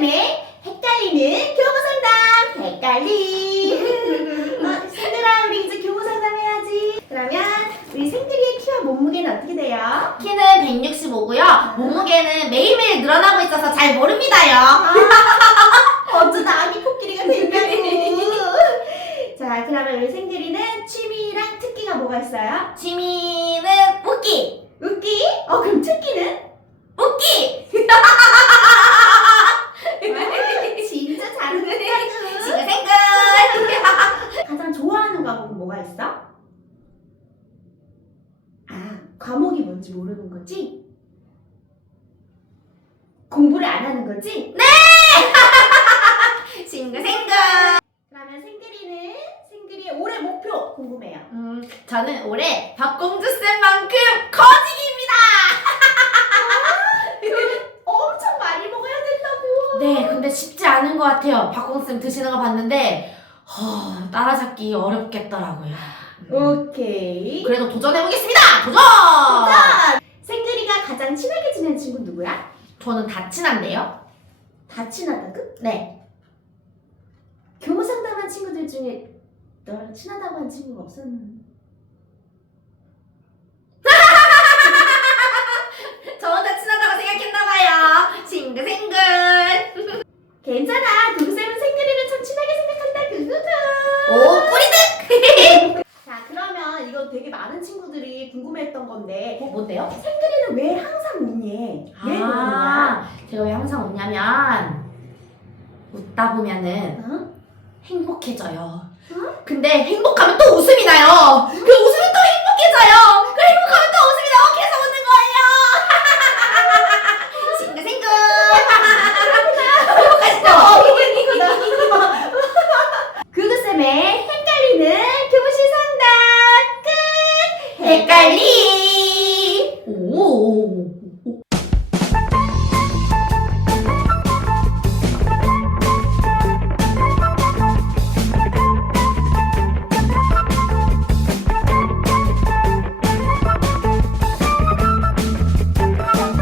교구쌤의 헷갈리는 교구상담 헷갈리 어, 생들아 우리 이제 교구상담 해야지 그러면 우리 생들이의 키와 몸무게는 어떻게 돼요? 키는 165고요. 몸무게는 매일매일 늘어나고 있어서 잘 모릅니다요. 어쩌다 아기 코끼리가 됐냐고 자 그러면 우리 생들이는 취미랑 특기가 뭐가 있어요? 취미는 웃기! 웃기? 어 그럼 특기는? 웃기! 진짜 잘하네 싱글싱글! 가장 좋아하는 과목은 뭐가 있어? 아, 과목이 뭔지 모르는 거지? 공부를 안 하는 거지? 싱글싱글! 그러면 생글이는 생글이의 올해 목표 궁금해요. 음, 저는 올해 박공주 쌤만큼 커지기입니다! 엄청 많이 먹어야 된다고. 네, 근데 쉽지 않은 것 같아요. 박공주 쌤 드시는 거 봤는데, 허, 따라잡기 어렵겠더라고요. 음, 오케이. 그래도 도전해보겠습니다! 도전! 자, 생글이가 가장 친하게 지낸 친구 누구야? 저는 다 친한데요? 다 친하다고? 네. 교무 상담한 친구들 중에 너랑 친하다고 한 친구가 없었는데. 저 혼자 친하다고 생각했나봐요. 싱글싱글. 괜찮아. 교무쌤은 생글이를 참 친하게 생각한다. 그거죠. 오, 뿌리득! 자, 그러면 이거 되게 많은 친구들이 궁금 했던 건데 어, 뭔데요? 생글이는 왜 항상 웃니? 왜 그러는 거야? 아, 제가 왜 항상 웃냐면, 웃다 보면은 어? 행복해져요. 근데 행복하면 또 웃음이 나요. 그 웃으면 또 행복해져요. 그 행복하면 또 웃음이 나고 계속 웃는 거예요. 싱글싱글. 어, 이거 이거다. 구구쌤의 헷갈리는 교무실 상담 끝! 헷갈리.